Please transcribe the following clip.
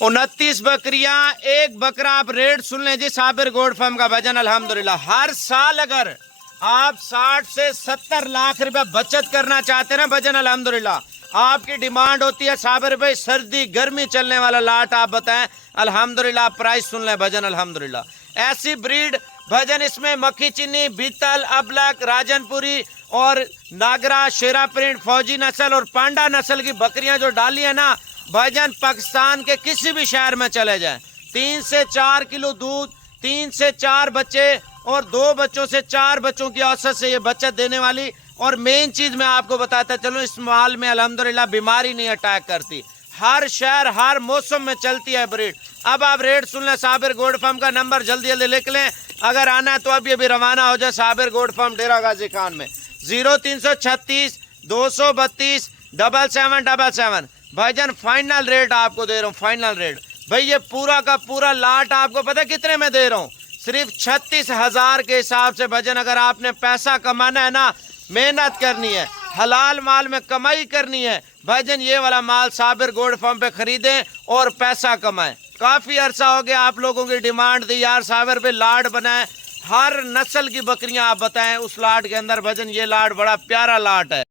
29 बकरियां, एक बकरा। आप रेट सुन लें जी साबिर गोड फार्म का भजन अल्हम्दुलिल्लाह। हर साल अगर आप 60 से 70 लाख रुपए बचत करना चाहते हैं ना भजन अल्हम्दुलिल्लाह, आपकी डिमांड होती है साबिर भाई सर्दी गर्मी चलने वाला लाट आप बताएं अल्हम्दुलिल्लाह, प्राइस सुन लें भजन अल्हम्दुलिल्लाह। ऐसी ब्रीड भजन इसमें मक्खी चिन्नी, बीतल, अबलक, राजनपुरी और नागरा, शेरा प्रिंट, फौजी नस्ल और पांडा नस्ल की बकरियां जो डाली है ना भजन, पाकिस्तान के किसी भी शहर में चले जाएं 3 से 4 किलो दूध, 3 से 4 बच्चे और 2 बच्चों से 4 बच्चों की औसत से ये बचत देने वाली। और मेन चीज मैं आपको बताता चलूं, इस माल में अल्हम्दुलिल्लाह बीमारी नहीं अटैक करती, हर शहर हर मौसम में चलती है ब्रीड। अब आप रेट सुन लें साबिर गोड फार्म का, नंबर जल्दी जल्दी लिख लें, अगर आना है तो अभी अभी रवाना हो जाए साबिर गोड फार्म डेरा गाजी खान में। 0336 232 7777 भाईजान, फाइनल रेट आपको दे रहा हूँ, फाइनल रेट भाई। ये पूरा का पूरा लाट आपको पता कितने में दे रहा हूँ, सिर्फ 36,000 के हिसाब से भजन। अगर आपने पैसा कमाना है ना, मेहनत करनी है, हलाल माल में कमाई करनी है भजन, ये वाला माल साबिर गोड फार्म पे खरीदें और पैसा कमाएं। काफी अरसा हो गया आप लोगों की डिमांड थी यार साबिर पे लाट बनाए, हर नस्ल की बकरियां आप बताएं उस लाट के अंदर भजन। ये लाट बड़ा प्यारा लाट है।